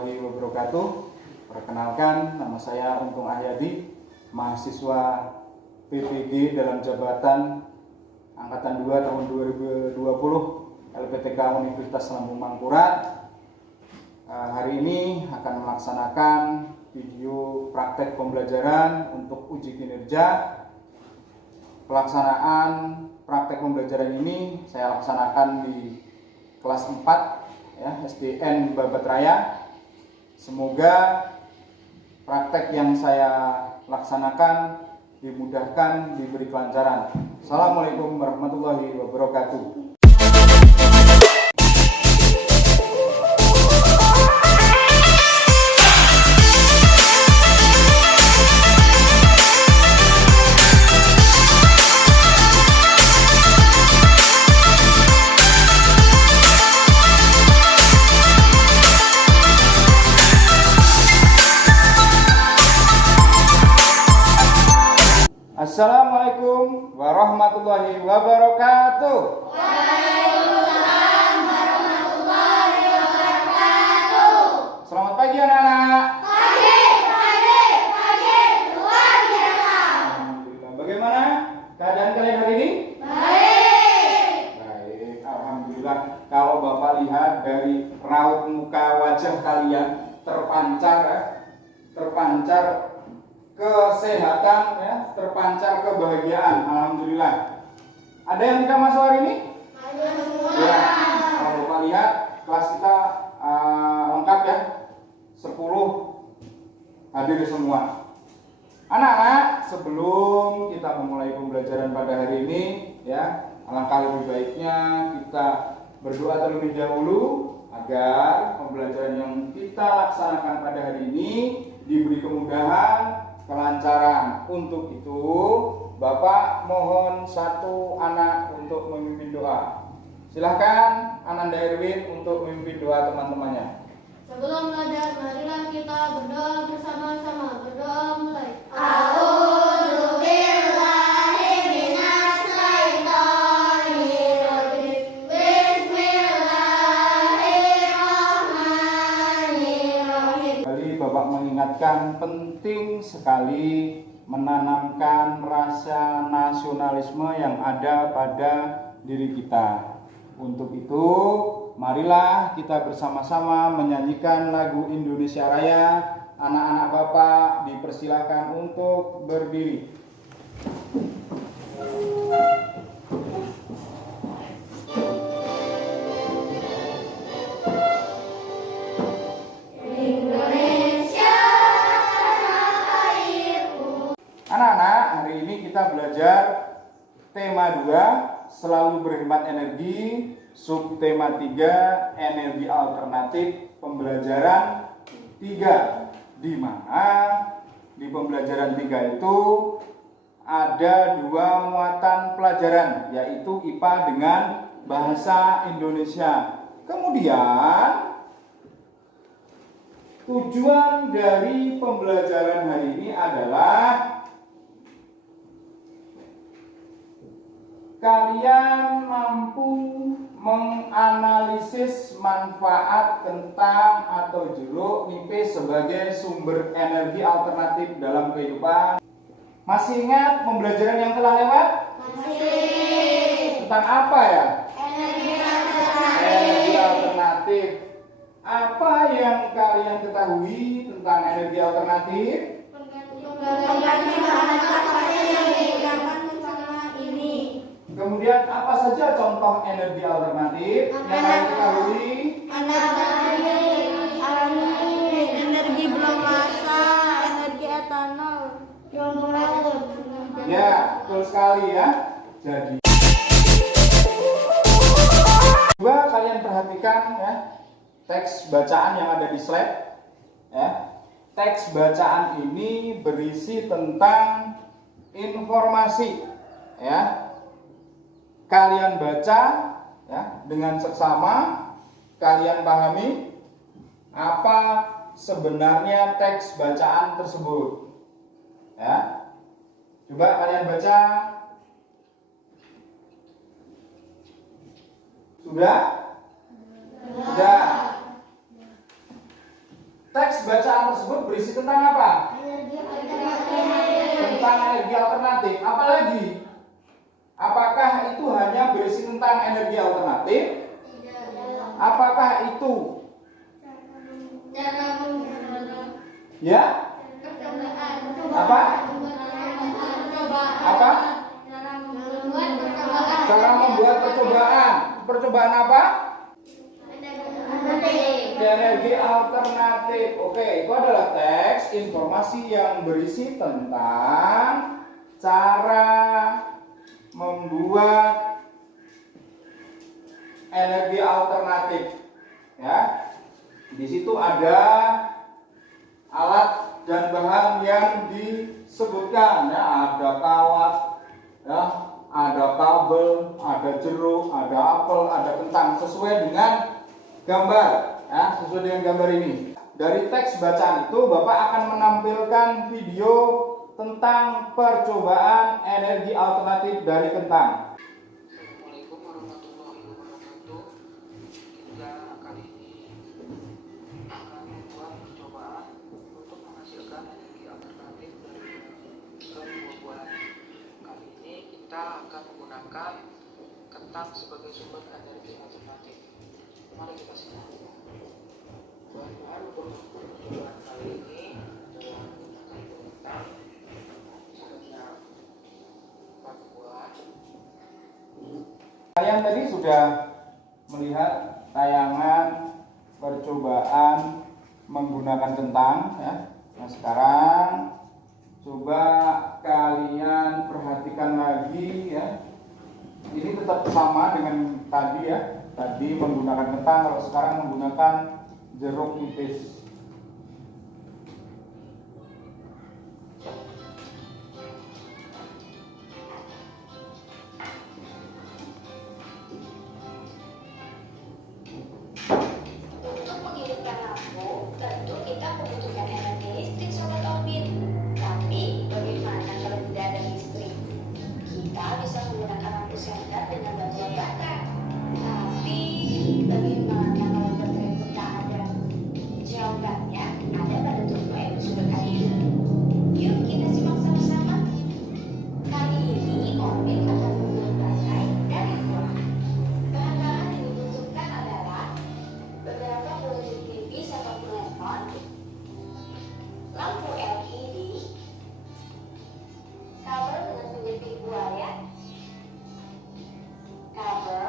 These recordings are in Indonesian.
warahmatullahi wabarakatuh. Perkenalkan, nama saya Untung Ahyadi, mahasiswa PPG dalam jabatan Angkatan 2 tahun 2020 LPTK Universitas Lambung Mangkurat. Hari ini akan melaksanakan video praktek pembelajaran untuk uji kinerja. Pelaksanaan praktek pembelajaran ini saya laksanakan di kelas 4 ya, SDN Babat Raya. Semoga praktek yang saya laksanakan dimudahkan, diberi kelancaran. Assalamualaikum warahmatullahi wabarakatuh. Assalamualaikum warahmatullahi wabarakatuh. Waalaikumsalam warahmatullahi wabarakatuh. Selamat pagi anak-anak. Pagi, luar biasa. Alhamdulillah. Bagaimana keadaan kalian hari ini? Baik. Baik, alhamdulillah. Kalau Bapak lihat dari raut muka wajah kalian terpancar kesehatan ya, terpancar kebahagiaan. Alhamdulillah. Ada yang tidak masuk hari ini? Ada semua. Ya, kalau Bapak lihat kelas kita lengkap ya, 10 hadir semua. Anak-anak, sebelum kita memulai pembelajaran pada hari ini ya, alangkah lebih baiknya kita berdoa terlebih dahulu agar pembelajaran yang kita laksanakan pada hari ini diberi kemudahan, kelancaran. Untuk itu, Bapak mohon satu anak untuk memimpin doa. Silahkan Ananda Erwin untuk memimpin doa teman-temannya. Sebelum belajar, marilah kita berdoa bersama-sama. Berdoa mulai. Bapak mengingatkan penting sekali menanamkan rasa nasionalisme yang ada pada diri kita. Untuk itu, marilah kita bersama-sama menyanyikan lagu Indonesia Raya. Anak-anak Bapak dipersilakan untuk berdiri. Anak-anak, hari ini kita belajar tema 2, selalu berhemat energi, subtema 3, energi alternatif, pembelajaran 3, di mana di pembelajaran 3 itu ada 2 muatan pelajaran, yaitu IPA dengan bahasa Indonesia. Kemudian tujuan dari pembelajaran hari ini adalah kalian mampu menganalisis manfaat kentang atau jeruk nipis sebagai sumber energi alternatif dalam kehidupan. Masih ingat pembelajaran yang telah lewat? Masih. Tentang apa ya? Energi alternatif. Energi alternatif. Apa yang kalian ketahui tentang energi alternatif? Pengganti bahan bakar yang digunakan bersama ini. Kemudian apa saja contoh energi alternatif yang kalian ketahui? Energi biomasa, energi etanol, gelombang laut. Ya, betul sekali ya. Jadi coba kalian perhatikan ya, teks bacaan yang ada di slide ya. Teks bacaan ini berisi tentang informasi ya. Kalian baca ya, dengan seksama, kalian pahami apa sebenarnya teks bacaan tersebut. Ya. Coba kalian baca. Sudah? Sudah. teks bacaan tersebut berisi tentang apa? Energi alternatif. Tentang energi alternatif. Apalagi? Apakah itu hanya berisi tentang energi alternatif? Tidak. Apakah itu Cara membuat ya? percobaan. Apa? Percobaan. Apa? Cara membuat percobaan. Cara membuat percobaan. Percobaan apa? Energi alternatif. Oke, itu adalah teks informasi yang berisi tentang cara membuat energi alternatif. Ya. Di situ ada alat dan bahan yang disebutkan, ya, ada kawat, ya, ada kabel, ada jeruk, ada apel, ada kentang, sesuai dengan gambar, ya, sesuai dengan gambar ini. Dari teks bacaan itu Bapak akan menampilkan video tentang percobaan energi alternatif dari kentang. Assalamualaikum warahmatullahi wabarakatuh. Kita kali ini akan membuat percobaan untuk menghasilkan energi alternatif dari buah-buahan. Kali ini kita akan menggunakan kentang sebagai sumber energi alternatif. Mari kita simak. Bahan-bahan untuk percobaan kali ini adalah menggunakan kentang sebanyak 4 buah. Kalian tadi sudah melihat tayangan percobaan menggunakan kentang, ya. Nah, sekarang coba kalian perhatikan lagi, ya. Ini tetap sama dengan tadi, ya. Tadi menggunakan kentang, kalau sekarang menggunakan jeruk nipis. Untuk menghidupkan lampu, tentu kita membutuhkan energi listrik sobat Orbit. Tapi bagaimana kalau tidak ada listrik? Kita bisa menggunakan lampu senter dengan bantuan baterai. Tapi bagaimana kalau baterai pun tak ada? Jawabannya ada pada tutorial episode kali ini. Yuk kita simak sama-sama. Kali ini Orbit akan membuat baterai dari buah. Bahan-bahan yang dibutuhkan adalah beberapa pelacak tipis atau peleton, lampu LED, kabel dengan penjepit buaya, kabel,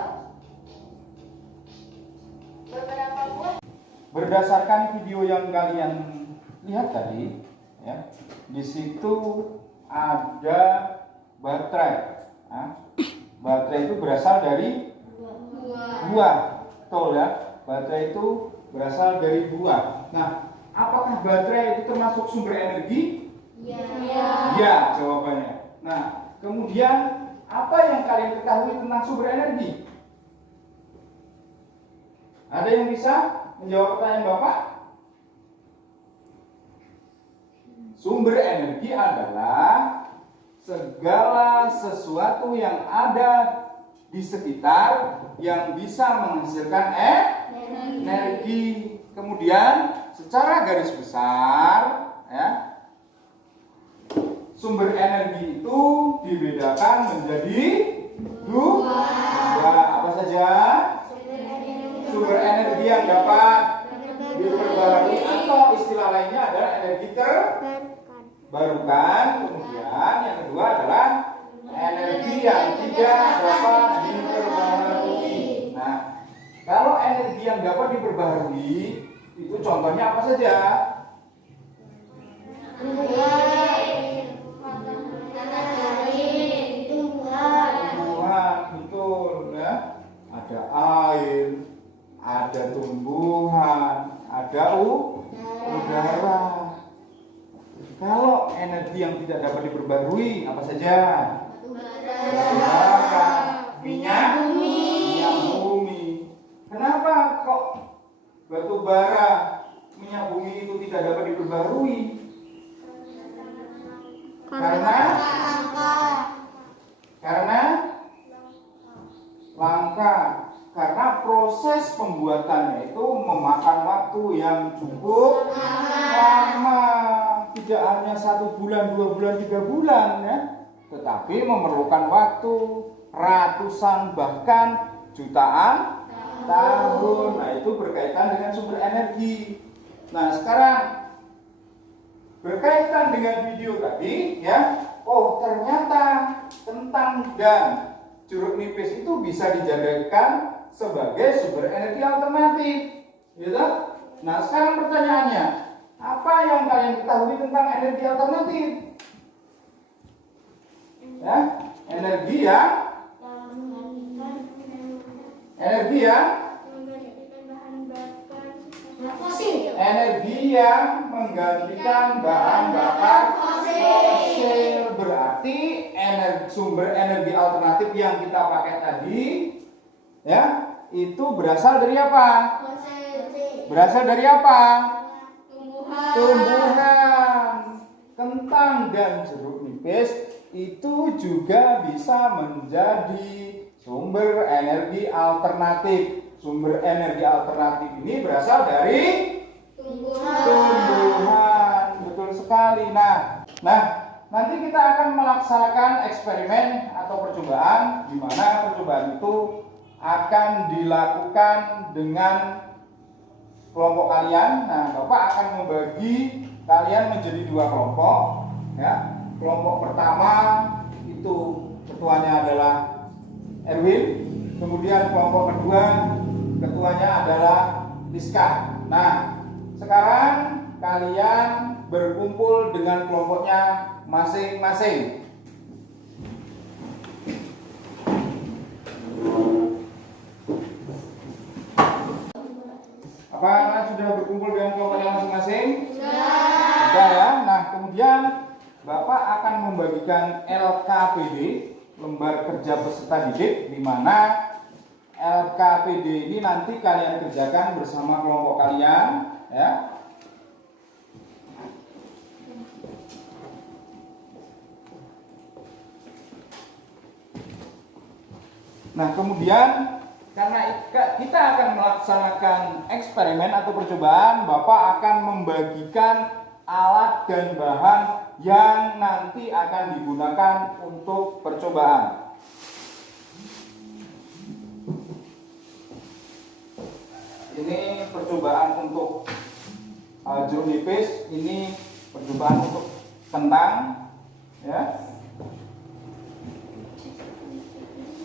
beberapa buah. Berdasarkan video yang kalian lihat tadi, ya, di situ ada baterai. Nah, baterai itu berasal dari buah, betul ya. Baterai itu berasal dari buah. Nah, apakah baterai itu termasuk sumber energi? Ya, jawabannya. Nah, kemudian apa yang kalian ketahui tentang sumber energi? Ada yang bisa menjawab pertanyaan Bapak? Sumber energi adalah segala sesuatu yang ada di sekitar yang bisa menghasilkan energi. Kemudian secara garis besar, ya, sumber energi itu dibedakan menjadi dua. Apa saja? Sumber energi yang dapat diperbarui atau istilah lainnya adalah energi terbarukan. Kemudian yang kedua adalah energi yang tidak dapat diperbarui. Nah, kalau energi yang dapat diperbarui itu contohnya apa saja? Tumbuhan, betul ya. Ada air, ada tumbuhan, ada udara. Kalau energi yang tidak dapat diperbarui apa saja? Bara, minyak bumi. Kenapa kok batu bara, minyak bumi itu tidak dapat diperbarui? Karena langka. Karena proses pembuatannya itu memakan waktu yang cukup lama. Tidak hanya 1 bulan, 2 bulan, 3 bulan ya, tetapi memerlukan waktu ratusan bahkan jutaan tahun. Nah, itu berkaitan dengan sumber energi. Nah, sekarang berkaitan dengan video tadi ya. Oh, ternyata kentang dan jeruk nipis itu bisa dijadikan sebagai sumber energi alternatif, gitu. Nah, sekarang pertanyaannya, apa yang kalian ketahui tentang energi alternatif? Ya, energi yang menggantikan bahan bakar fosil. energi yang menggantikan bahan bakar fosil. Berarti sumber energi alternatif yang kita pakai tadi ya, itu berasal dari apa? Berasal dari apa? Tumbuhan. Kentang dan jeruk nipis itu juga bisa menjadi sumber energi alternatif. Sumber energi alternatif ini berasal dari tumbuhan. Betul sekali. Nah, nanti kita akan melaksanakan eksperimen atau percobaan, di mana percobaan itu akan dilakukan dengan kelompok kalian. Nah, Bapak akan membagi kalian menjadi 2 kelompok ya. Kelompok pertama itu ketuanya adalah Erwin, kemudian kelompok kedua ketuanya adalah Liska. Nah, sekarang kalian berkumpul dengan kelompoknya masing-masing. Apa kalian sudah berkumpul dengan kelompoknya masing-masing? Sudah ya. Nah, kemudian Bapak akan membagikan LKPD, lembar kerja peserta didik, di mana LKPD ini nanti kalian kerjakan bersama kelompok kalian ya. Nah, kemudian karena kita akan melaksanakan eksperimen atau percobaan, Bapak akan membagikan alat dan bahan yang nanti akan digunakan untuk percobaan. Ini percobaan untuk jeruk nipis, ini percobaan untuk kentang ya.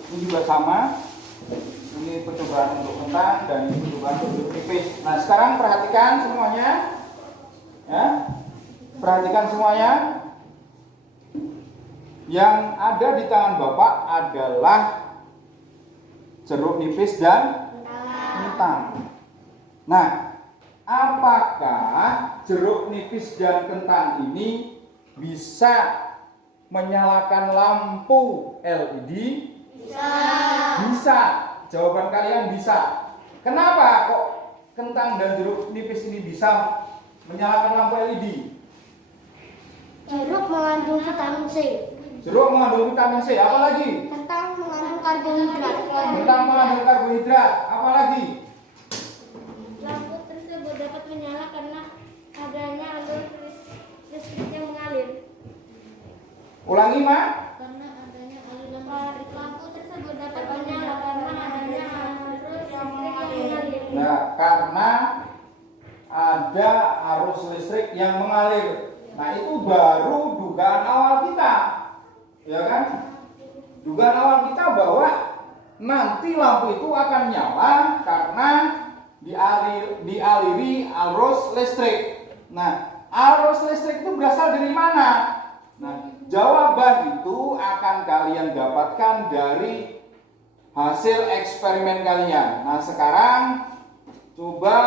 Ini juga sama. Ini percobaan untuk kentang dan ini percobaan untuk jeruk nipis. Nah, sekarang perhatikan semuanya ya. Perhatikan semuanya. Yang ada di tangan Bapak adalah jeruk nipis dan kentang. Nah, apakah jeruk nipis dan kentang ini bisa menyalakan lampu LED? Bisa. Jawaban kalian bisa. Kenapa kok kentang dan jeruk nipis ini bisa menyalakan lampu LED? Jeruk mengandung vitamin C. Jeruk mengandung vitamin C. Apa lagi? Kentang mengandung karbohidrat. Kentang mengandung karbohidrat. Apa lagi? Lampu tersebut dapat menyala karena adanya alur listrik yang mengalir. Ulangi, Ma. Karena adanya alur lampu tersebut dapat menyala karena adanya alur listrik yang mengalir. Nah, karena ada arus listrik yang mengalir. Nah, itu baru dugaan awal kita. Ya kan? Dugaan awal kita bahwa nanti lampu itu akan nyala karena dialiri arus listrik. Nah, arus listrik itu berasal dari mana? Nah, jawaban itu akan kalian dapatkan dari hasil eksperimen kalian. Nah, sekarang coba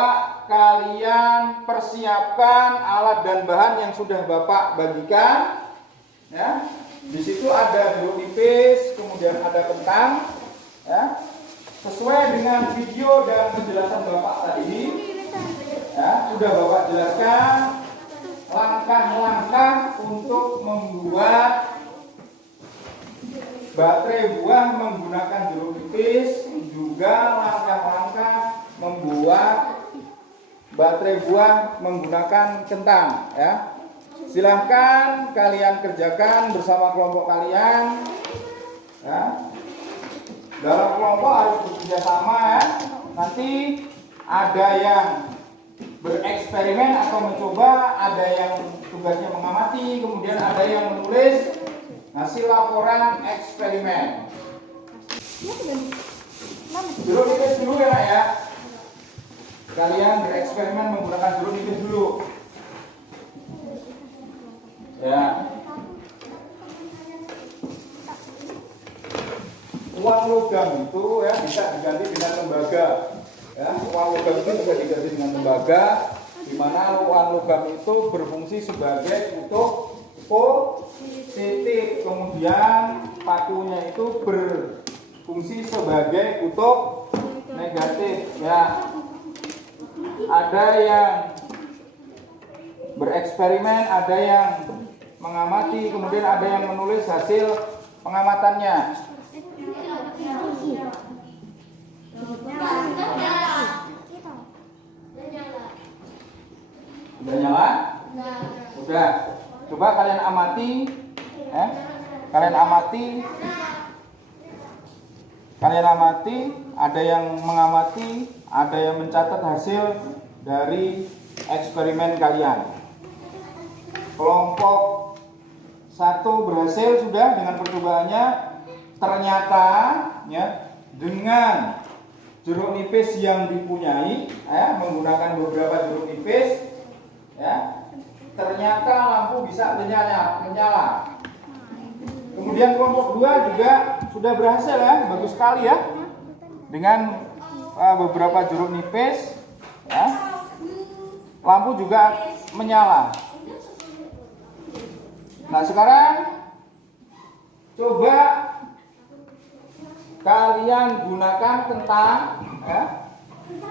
kalian persiapkan alat dan bahan yang sudah Bapak bagikan. Ya, di situ ada jeruk nipis, kemudian ada kentang. Ya, sesuai dengan video dan penjelasan Bapak tadi. Ya, sudah Bapak jelaskan langkah-langkah untuk membuat baterai buah menggunakan jeruk nipis juga langkah-langkah membuat baterai buah menggunakan kentang ya. Silahkan kalian kerjakan bersama kelompok kalian ya. Dalam kelompok harus bekerja sama ya. Nanti ada yang bereksperimen atau mencoba, ada yang tugasnya mengamati, kemudian ada yang menulis hasil laporan eksperimen. Jeruk nipis dulu ya Nak ya. Kalian bereksperimen menggunakan jeruk nipis dulu. Ya. Uang logam itu ya bisa diganti dengan tembaga. Ya, uang logam itu bisa diganti dengan tembaga, di mana uang logam itu berfungsi sebagai kutub positif, kemudian pakunya itu berfungsi sebagai kutub negatif. Ya, ada yang bereksperimen, ada yang mengamati, kemudian ada yang menulis hasil pengamatannya. Udah nyala? Udah. Coba kalian amati, ya. Kalian amati, ada yang mengamati, ada yang mencatat hasil dari eksperimen kalian. Kelompok 1 berhasil sudah dengan percobaannya. Ternyata ya, dengan jeruk nipis yang dipunyai ya, menggunakan beberapa jeruk nipis ya, ternyata lampu bisa menyala. Kemudian kelompok 2 juga sudah berhasil ya, bagus sekali ya, dengan beberapa jeruk nipis ya, lampu juga menyala. Nah sekarang coba kalian gunakan kentang ya.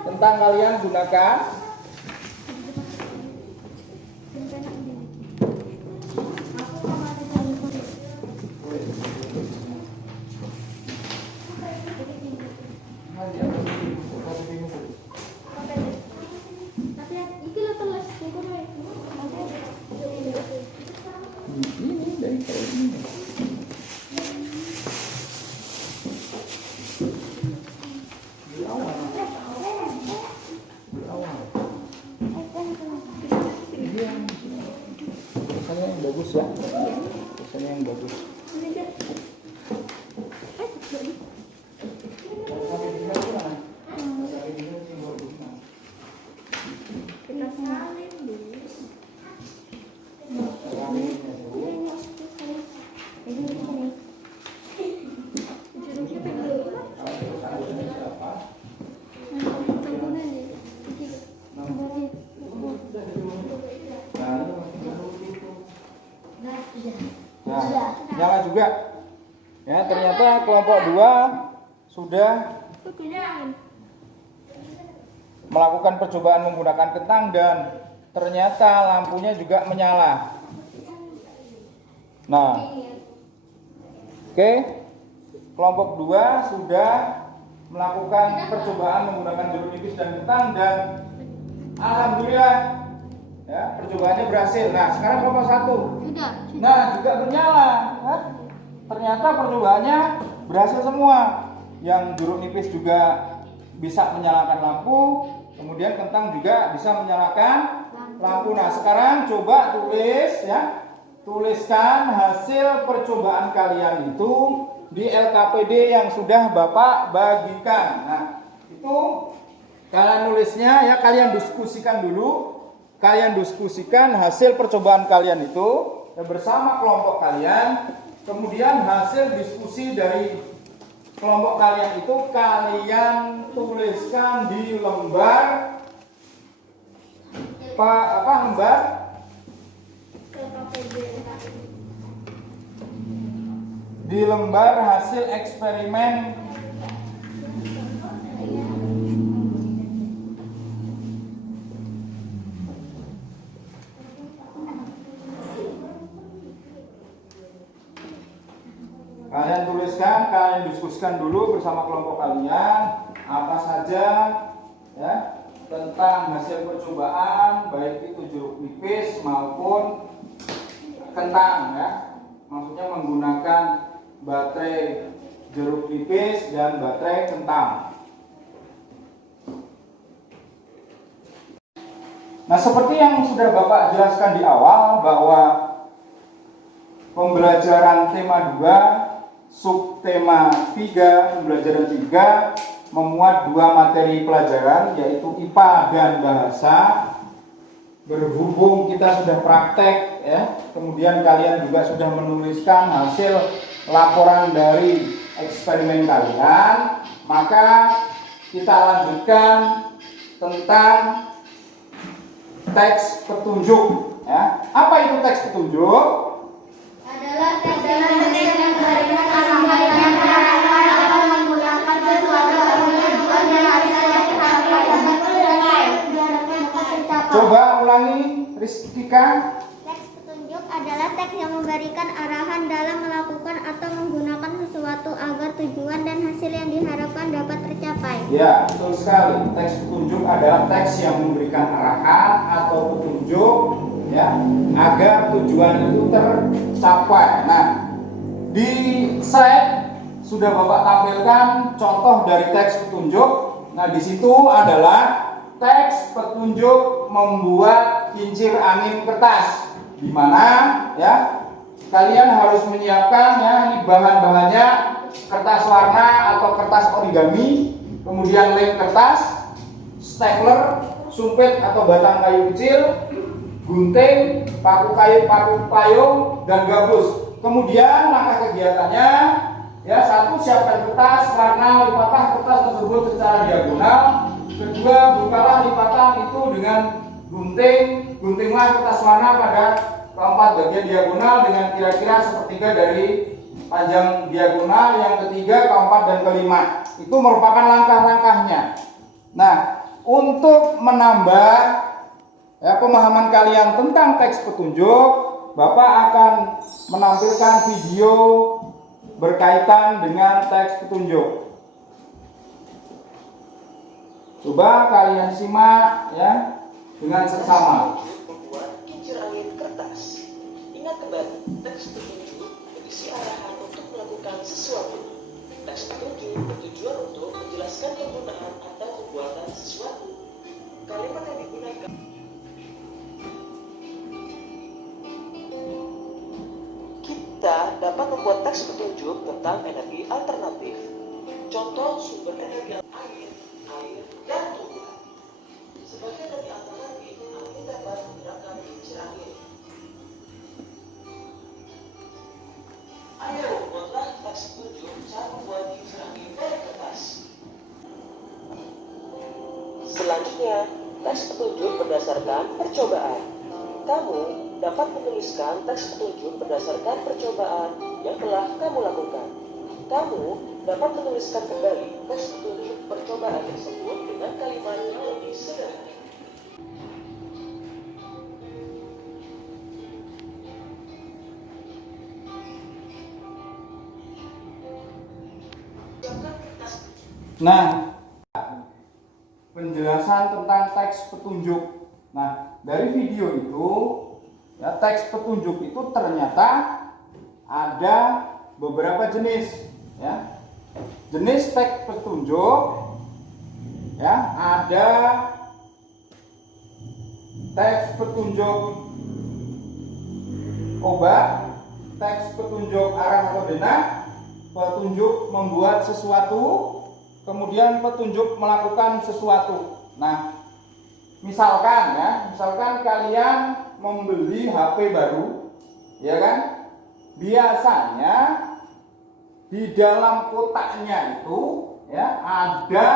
Kentang kalian gunakan. Bagus ya, tulisannya yang bagus. Kita salin dulu. Nah, nyala juga. Ya, ternyata kelompok 2 sudah melakukan percobaan menggunakan kentang dan ternyata lampunya juga menyala. Nah, oke. Kelompok 2 sudah melakukan percobaan menggunakan jeruk nipis dan kentang dan alhamdulillah ya, percobaannya berhasil. Nah, sekarang kelompok 1. Nah, juga menyala. Nah, ternyata percobaannya berhasil semua. Yang jeruk nipis juga bisa menyalakan lampu, kemudian kentang juga bisa menyalakan lampu. Nah, sekarang coba tulis ya. Tuliskan hasil percobaan kalian itu di LKPD yang sudah Bapak bagikan. Nah, itu kalian nulisnya ya, kalian diskusikan dulu. Kalian diskusikan hasil percobaan kalian itu ya, bersama kelompok kalian. Kemudian hasil diskusi dari kelompok kalian itu kalian tuliskan di lembar lembar di lembar hasil eksperimen kalian tulis tuliskan, kalian diskusikan dulu bersama kelompok kalian apa saja ya tentang hasil percobaan, baik itu jeruk nipis maupun kentang ya. Maksudnya menggunakan baterai jeruk nipis dan baterai kentang. Nah, seperti yang sudah Bapak jelaskan di awal bahwa pembelajaran tema 2, subtema 3, pembelajaran 3 memuat 2 materi pelajaran yaitu IPA dan bahasa. Berhubung kita sudah praktek ya, kemudian kalian juga sudah menuliskan hasil laporan dari eksperimen kalian, maka kita lanjutkan tentang teks petunjuk ya. Apa itu teks petunjuk? Adalah teks yang memberikan arahan atau menggunakan sesuatu tujuan dan hasil yang diharapkan dapat tercapai. Coba ulangi, Rizkika. Teks petunjuk adalah teks yang memberikan arahan dalam melakukan atau menggunakan sesuatu agar tujuan dan hasil yang diharapkan dapat tercapai. Ya, betul sekali. Teks petunjuk adalah teks yang memberikan arahan atau petunjuk ya agar tujuan itu tercapai. Nah, di slide sudah Bapak tampilkan contoh dari teks petunjuk. Nah, di situ adalah teks petunjuk membuat kincir angin kertas, di mana ya kalian harus menyiapkan ya ini bahan-bahannya kertas warna atau kertas origami, kemudian lem kertas, stapler, sumpit atau batang kayu kecil, gunting, paku kayu, paku payung, dan gabus. Kemudian langkah kegiatannya ya, 1. Siapkan kertas warna, lipatlah kertas tersebut secara diagonal. Kedua, bukalah lipatan itu dengan gunting, guntinglah kertas warna pada keempat bagian diagonal dengan kira-kira sepertiga dari panjang diagonal. Yang ketiga, keempat, dan kelima. Itu merupakan langkah-langkahnya. Nah, untuk menambah ya, pemahaman kalian tentang teks petunjuk, Bapak akan menampilkan video berkaitan dengan teks petunjuk. Coba kalian simak ya dengan seksama. Membuat kincir angin kertas. Ingat kembali, teks petunjuk berisi arahan untuk melakukan sesuatu. Teks petunjuk bertujuan untuk menjelaskan penggunaan atau pembuatan sesuatu. Kalimat yang digunakan kita dapat membuat teks petunjuk tentang energi alternatif. Contoh sumber energi air, dan tumbuhan. Sebagai energi alternatif, angin dapat menggerakkan kincir angin. Ayo, buatlah teks petunjuk cara membuat kincir angin dari kertas. Selanjutnya, teks petunjuk berdasarkan percobaan. Kamu dapat menuliskan teks petunjuk berdasarkan percobaan yang telah kamu lakukan. Kamu dapat menuliskan kembali teks petunjuk percobaan tersebut dengan kalimat yang lebih sederhana. Nah, penjelasan tentang teks petunjuk. Nah, dari video itu ya, teks petunjuk itu ternyata ada beberapa jenis ya. Jenis teks petunjuk ya, ada teks petunjuk obat, teks petunjuk arah atau denah, petunjuk membuat sesuatu, kemudian petunjuk melakukan sesuatu. Nah, misalkan kalian membeli HP baru, ya kan? Biasanya di dalam kotaknya itu ya ada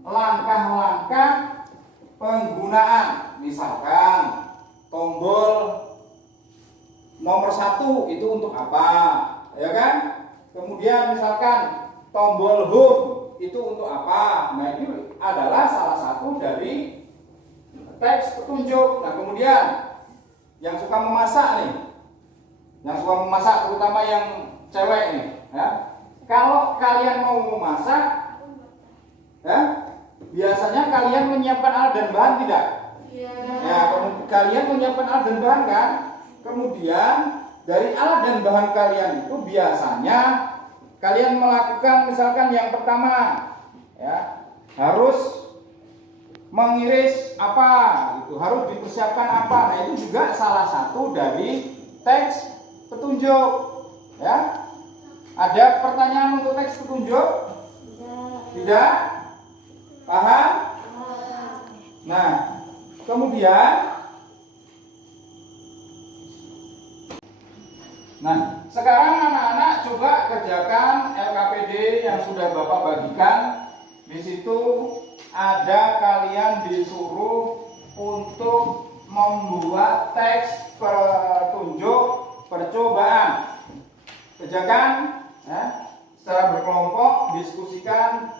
langkah-langkah penggunaan. Misalkan tombol nomor 1 itu untuk apa, ya kan? Kemudian misalkan tombol home itu untuk apa. Nah, ini adalah salah satu dari teks petunjuk. Nah, kemudian yang suka memasak nih, terutama yang cewek nih, ya, kalau kalian mau memasak, ya, biasanya kalian menyiapkan alat dan bahan tidak? Ya, kalian menyiapkan alat dan bahan kan? Kemudian dari alat dan bahan kalian itu biasanya kalian melakukan misalkan yang pertama, ya, harus mengiris apa, gitu, harus dipersiapkan apa. Nah, itu juga salah satu dari teks petunjuk, ya. Ada pertanyaan untuk teks petunjuk? Tidak? Paham? Nah, kemudian sekarang anak-anak coba kerjakan LKPD yang sudah Bapak bagikan. Di situ ada kalian disuruh untuk membuat teks petunjuk percobaan. Kerjakan, ya, secara berkelompok, diskusikan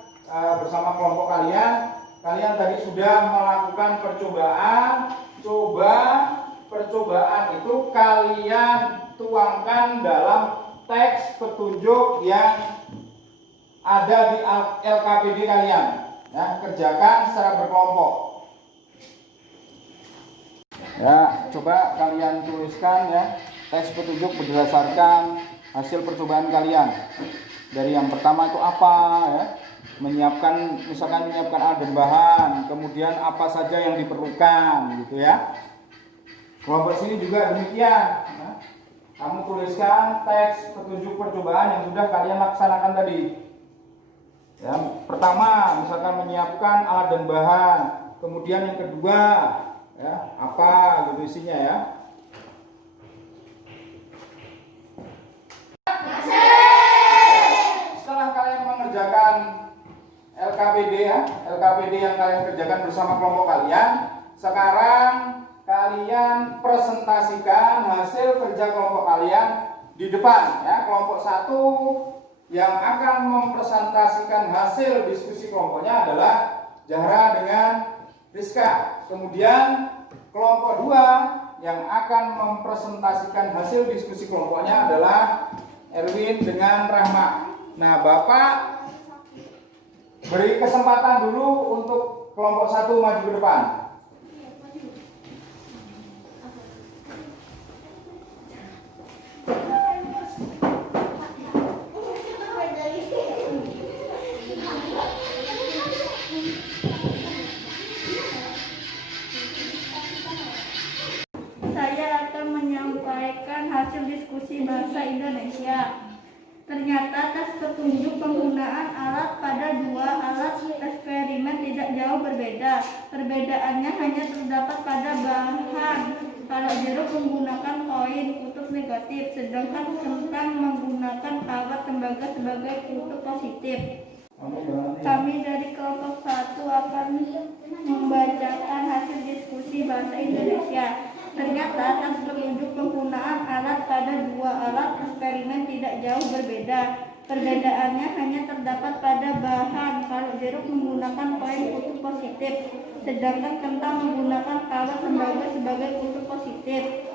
bersama kelompok kalian. Kalian tadi sudah melakukan percobaan. Coba percobaan itu kalian tuangkan dalam teks petunjuk yang ada di LKPD kalian, ya. Kerjakan secara berkelompok. Ya, coba kalian tuliskan, ya, teks petunjuk berdasarkan hasil percobaan kalian. Dari yang pertama itu apa, ya? Misalkan menyiapkan alat dan bahan, kemudian apa saja yang diperlukan, gitu ya. Kelompok sini juga demikian, ya. Kamu tuliskan teks petunjuk percobaan yang sudah kalian laksanakan tadi. Ya, pertama misalkan menyiapkan alat dan bahan, kemudian yang kedua, ya, apa gitu isinya, ya. Setelah kalian mengerjakan LKPD, ya, LKPD yang kalian kerjakan bersama kelompok kalian, sekarang kalian presentasikan hasil kerja kelompok kalian di depan, ya. Kelompok 1 yang akan mempresentasikan hasil diskusi kelompoknya adalah Zahra dengan Rizka. Kemudian kelompok 2 yang akan mempresentasikan hasil diskusi kelompoknya adalah Erwin dengan Rahma. Nah, Bapak beri kesempatan dulu untuk kelompok 1 maju ke depan. Saya akan menyampaikan hasil diskusi bahasa Indonesia. Ternyata tes petunjuk penggunaan alat pada dua alat eksperimen tidak jauh berbeda. Perbedaannya hanya terdapat pada bahan. Kalau jeruk menggunakan koin kutub negatif, sedangkan kentang menggunakan kawat tembaga sebagai kutub positif. Kami dari kelompok 1 akan membacakan hasil diskusi bahasa Indonesia. Ternyata tes petunjuk penggunaan alat pada dua alat eksperimen tidak jauh berbeda. Perbedaannya hanya terdapat pada bahan. Kalau jeruk menggunakan koin kutub positif, sedangkan kentang menggunakan kawat tembaga sebagai kutub positif.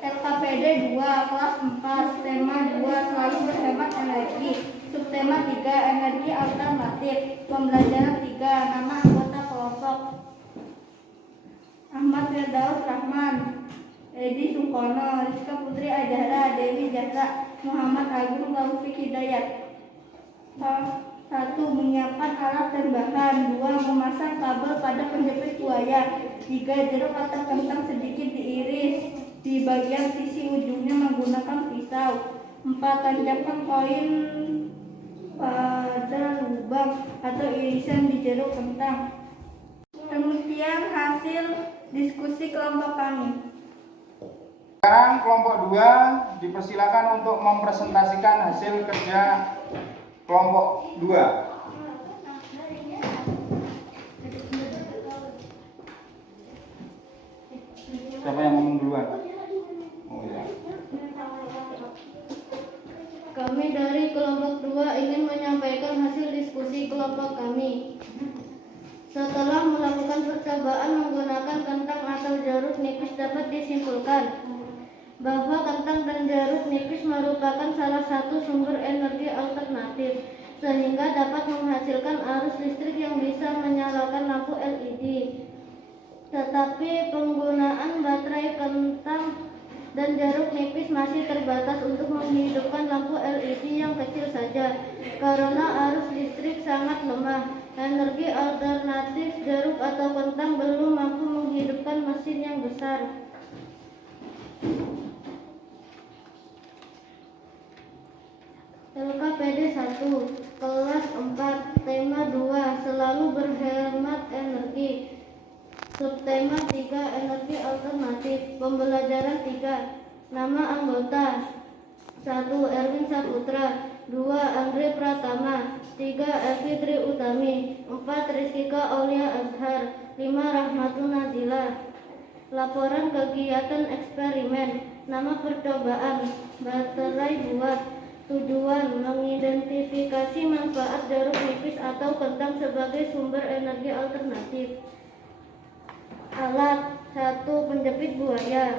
LKPD 2, kelas 4, tema 2, selalu berhemat energi. Subtema 3, energi alternatif. Pembelajaran 3, nama anggota kelompok: Ahmad Firdaus Rahman, Edi Sukono, Rizka Putri Azhara, Dewi Zahra, Muhammad Agung Taufik Hidayat. 1. Menyiapkan alat dan bahan. 2. Memasang kabel pada penjepit buaya. 3. Jeruk atau kentang sedikit diiris di bagian sisi ujungnya menggunakan pisau. 4. Tancapkan koin pada lubang atau irisan di jeruk kentang. Demikian hasil diskusi kelompok kami. Sekarang kelompok 2 dipersilakan untuk mempresentasikan hasil kerja kelompok 2. Siapa yang ngomong duluan? Oh ya. Kami dari kelompok 2 ingin menyampaikan hasil diskusi kelompok kami. Setelah melakukan percobaan menggunakan kentang atau jeruk nipis, dapat disimpulkan bahwa kentang dan jeruk jeruk nipis merupakan salah satu sumber energi alternatif, sehingga dapat menghasilkan arus listrik yang bisa menyalakan lampu LED. Tetapi penggunaan baterai kentang dan jeruk nipis masih terbatas untuk menghidupkan lampu LED yang kecil saja, karena arus listrik sangat lemah. Energi alternatif jeruk atau kentang belum mampu menghidupkan mesin yang besar. LKPD 1, kelas 4, tema 2, selalu berhemat energi. Subtema 3, energi alternatif. Pembelajaran 3. Nama anggota: 1. Erwin Saputra, 2. Andre Pratama, 3. Evi Tri Utami, 4. Rizkika Aulia Azhar, 5. Rahmatun Nazila. Laporan kegiatan eksperimen. Nama percobaan: baterai buat. Tujuan: mengidentifikasi manfaat jeruk nipis atau kentang sebagai sumber energi alternatif. Alat: 1. Penjepit buaya,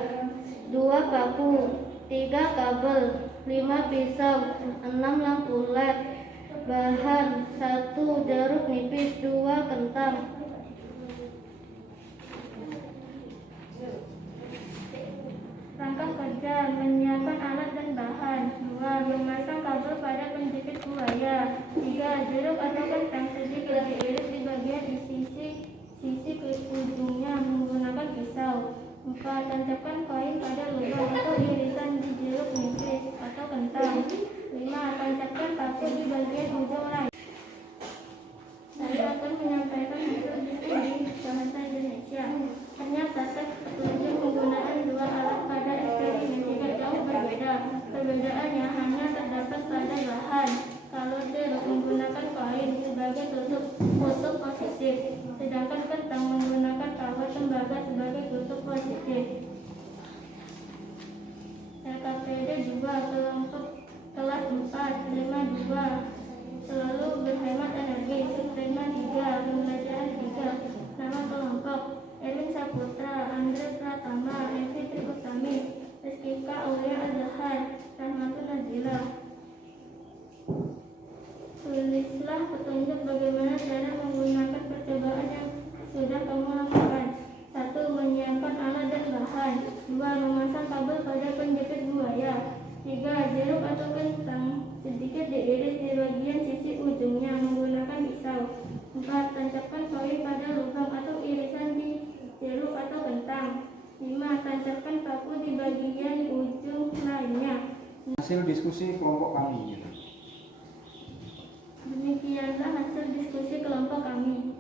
2. paku, 3. kabel, 5. pisau, 6. lampu LED. Bahan: 1. jeruk nipis, 2. kentang. Rangka kerja: menyiapkan alat dan bahan. 2. Memasang kabel pada penjepit buaya. 3. Jeruk atau kentang sedikit diiris di bagian sisi ujungnya menggunakan pisau. 4. Tancapkan koin pada lubang atau irisan di jeruk nipis atau kentang. 5. Tancapkan paku di bagian ujung lain. Saya akan menyampaikan hasil diskusi bahasa Indonesia. Ternyata teks petunjuk penggunaan dua alat pada eksperimen tidak jauh berbeda. Perbedaannya hanya terdapat pada bahan. Kalau jeruk menggunakan koin sebagai tutup kutub positif, sedangkan kentang menggunakan kawat tembaga sebagai kutub positif. LKPD 2, kelompok kelas 4, tema 2, selalu berhemat energi. Subtema 3, pembelajaran 3. Nama kelompok: Erwin Saputra, Andre Pratama, Evi Tri Utami, Rizkika Aulia Azhar, Rahmatun Nazila. Tulislah petunjuk bagaimana cara menggunakan percobaan yang sudah kamu lakukan. 1. Menyiapkan alat dan bahan. 2. Memasang kabel pada penjepit buaya. 3. Jeruk atau kentang sedikit diiris di bagian sisi ujungnya menggunakan pisau. 4. Tancapkan koin pada lubang atau irisan di jeruk atau kentang. 5. Tancapkan paku di bagian ujung lainnya. Hasil diskusi kelompok kami. Demikianlah hasil diskusi kelompok kami.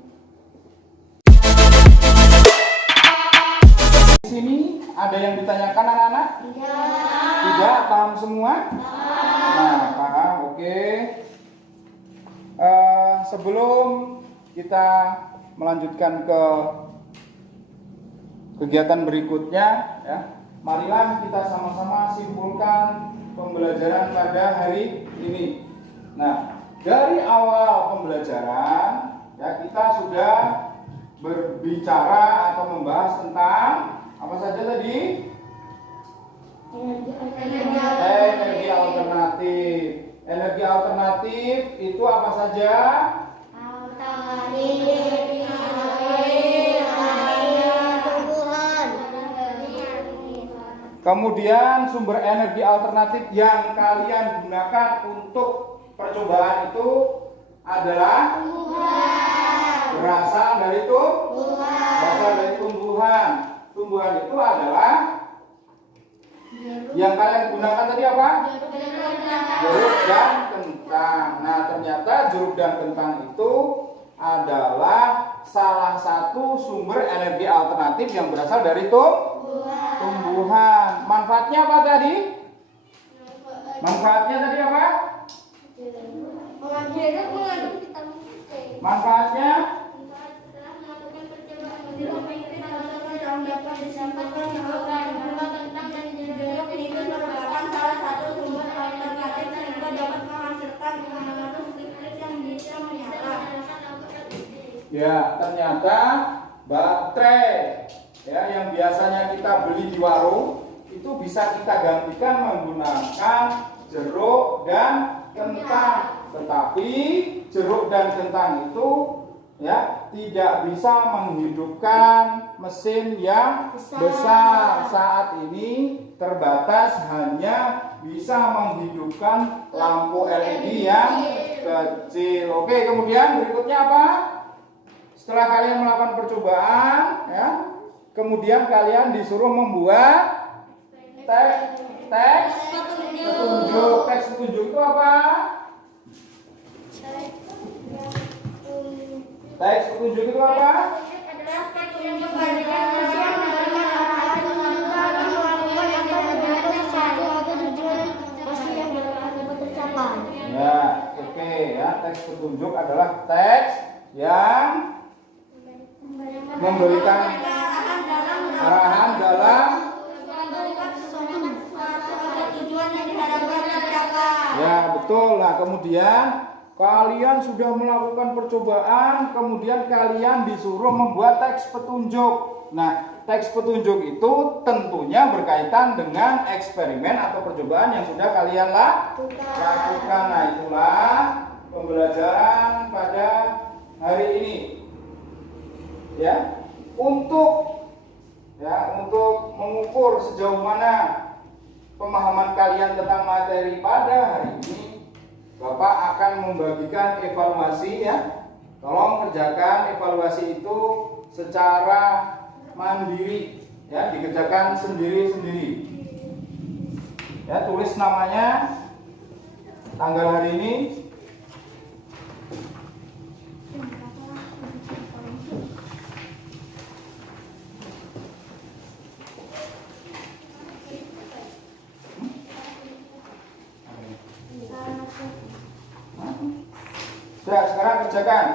Di sini ada yang ditanyakan anak-anak? Tidak, paham semua? Nah, paham, oke. Sebelum kita melanjutkan ke kegiatan berikutnya, ya, marilah kita sama-sama simpulkan pembelajaran pada hari ini. Nah, dari awal pembelajaran, ya, kita sudah berbicara atau membahas tentang apa saja tadi? Energi alternatif. Energi alternatif itu apa saja? Kemudian sumber energi alternatif yang kalian gunakan untuk percobaan itu adalah berasal dari tumbuhan. Tumbuhan itu adalah yang kalian gunakan tadi apa? Jeruk dan kentang. Nah, ternyata jeruk dan kentang itu adalah salah satu sumber energi alternatif yang berasal dari tumbuhan. Manfaatnya apa tadi? Manfaatnya tadi apa? Manfaatnya dapat disampaikan bahwa kentang dan jeruk nipis merupakan salah satu sumber alternatif sehingga dapat menghasilkan arus listrik yang bisa menyala. ya, ternyata baterai ya yang biasanya kita beli di warung itu bisa kita gantikan menggunakan jeruk dan kentang. Tetapi jeruk dan kentang itu ya tidak bisa menghidupkan mesin yang besar. Saat ini terbatas hanya bisa menghidupkan lampu LED yang kecil. Oke, kemudian berikutnya apa? Setelah kalian melakukan percobaan ya, kemudian kalian disuruh membuat teks petunjuk. Teks petunjuk itu apa? Teks petunjuk itu apa? Ya, oke ya. Teks petunjuk adalah teks yang memberikan arahan dalam ya, betul. Nah, kemudian kalian sudah melakukan percobaan, kemudian kalian disuruh membuat teks petunjuk. Nah, teks petunjuk itu tentunya berkaitan dengan eksperimen atau percobaan yang sudah kalian lakukan. Nah, itulah pembelajaran pada hari ini. Ya, untuk mengukur sejauh mana pemahaman kalian tentang materi pada hari ini, Bapak akan membagikan evaluasi ya. Tolong kerjakan evaluasi itu secara mandiri ya, dikerjakan sendiri-sendiri. Ya, tulis namanya, tanggal hari ini, sudah, sekarang kerjakan.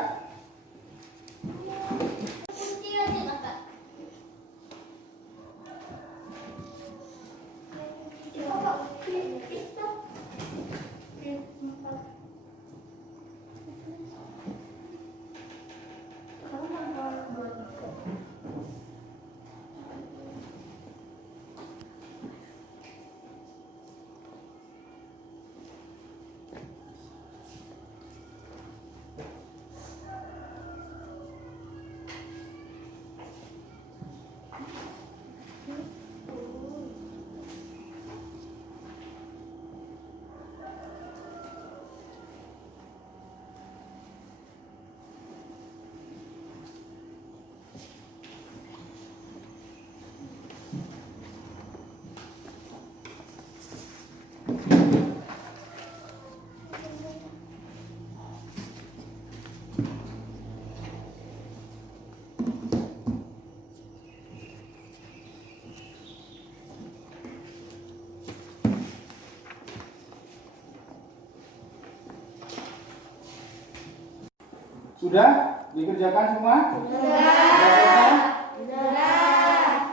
Sudah dikerjakan semua? Sudah.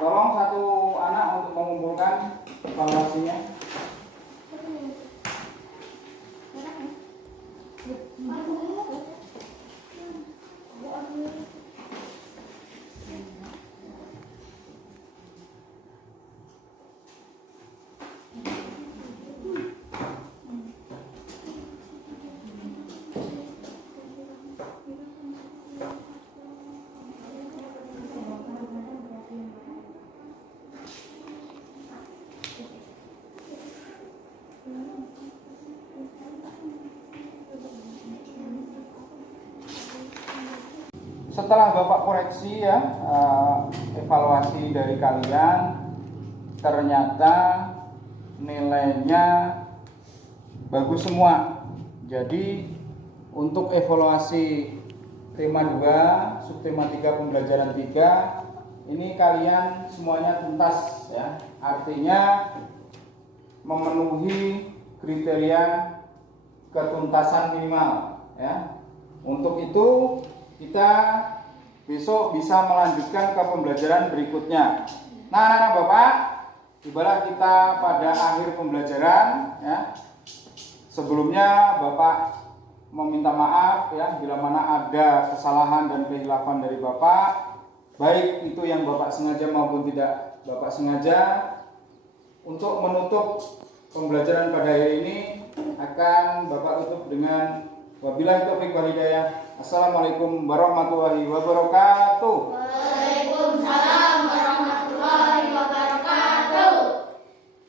Tolong satu anak untuk mengumpulkan evaluasinya. Setelah Bapak koreksi ya, evaluasi dari kalian, ternyata nilainya bagus semua. Jadi untuk evaluasi tema 2, subtema 3 pembelajaran 3, ini kalian semuanya tuntas ya. Artinya memenuhi kriteria ketuntasan minimal ya. Untuk itu kita besok bisa melanjutkan ke pembelajaran berikutnya. Nah, anak-anak Bapak, tibalah kita pada akhir pembelajaran ya. Sebelumnya Bapak meminta maaf ya bila mana ada kesalahan dan kehilafan dari Bapak, baik itu yang Bapak sengaja maupun tidak Bapak sengaja. untuk menutup pembelajaran pada hari ini akan Bapak tutup dengan wabillahi taufiq wal hidayah. Assalamualaikum warahmatullahi wabarakatuh.